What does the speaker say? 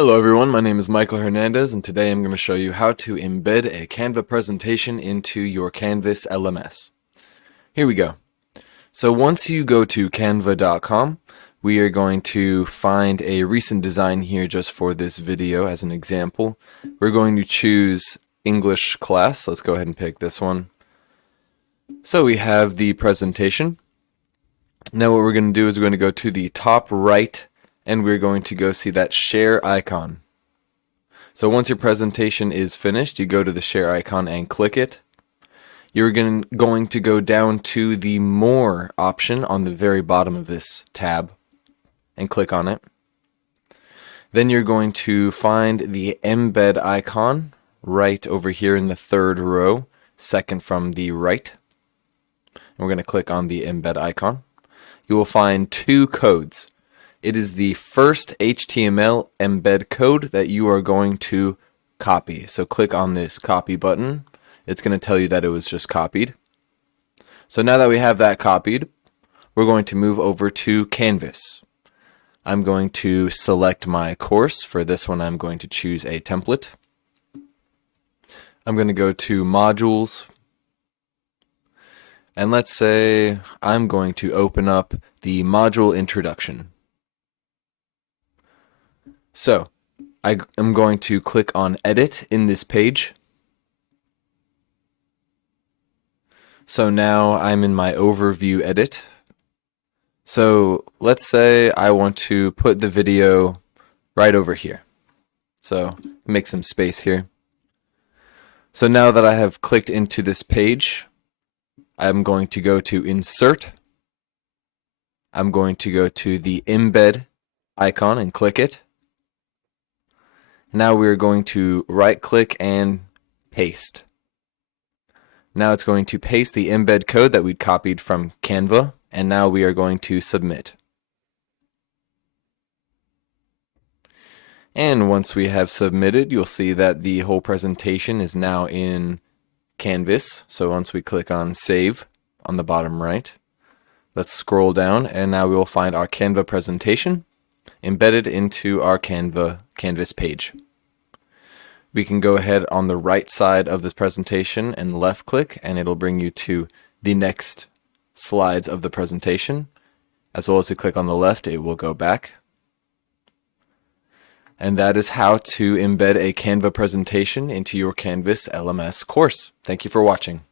Hello everyone, my name is Michael Hernandez and today I'm going to show you how to embed a Canva presentation into your Canvas LMS. Here we go. So once you go to canva.com, we are going to find a recent design here just for this video as an example. We're going to choose English class. Let's go ahead and pick this one. So we have the presentation. Now what we're going to do is we're going to go to the top right and we're going to go see that share icon. So once your presentation is finished, you go to the share icon and click it. You're going to go down to the more option on the very bottom of this tab and click on it. Then you're going to find the embed icon right over here in the third row, second from the right. And we're going to click on the embed icon. You will find two codes. It is the first HTML embed code that you are going to copy. So click on this copy button. It's going to tell you that it was just copied. So now that we have that copied, we're going to move over to Canvas. I'm going to select my course. For this one, I'm going to choose a template. I'm going to go to Modules. And let's say I'm going to open up the module introduction. So I am going to click on Edit in this page. So now I'm in my overview edit. So let's say I want to put the video right over here. So make some space here. So now that I have clicked into this page, I'm going to go to Insert. I'm going to go to the Embed icon and click it. Now we're going to right click and paste. Now it's going to paste the embed code that we copied from Canva, and now we are going to submit. And once we have submitted, you'll see that the whole presentation is now in Canvas. So once we click on Save on the bottom right, let's scroll down and now we will find our Canva presentation embedded into our Canvas page. We can go ahead on the right side of this presentation and left click and it'll bring you to the next slides of the presentation. As well as you click on the left, it will go back. And that is how to embed a Canva presentation into your Canvas LMS course. Thank you for watching.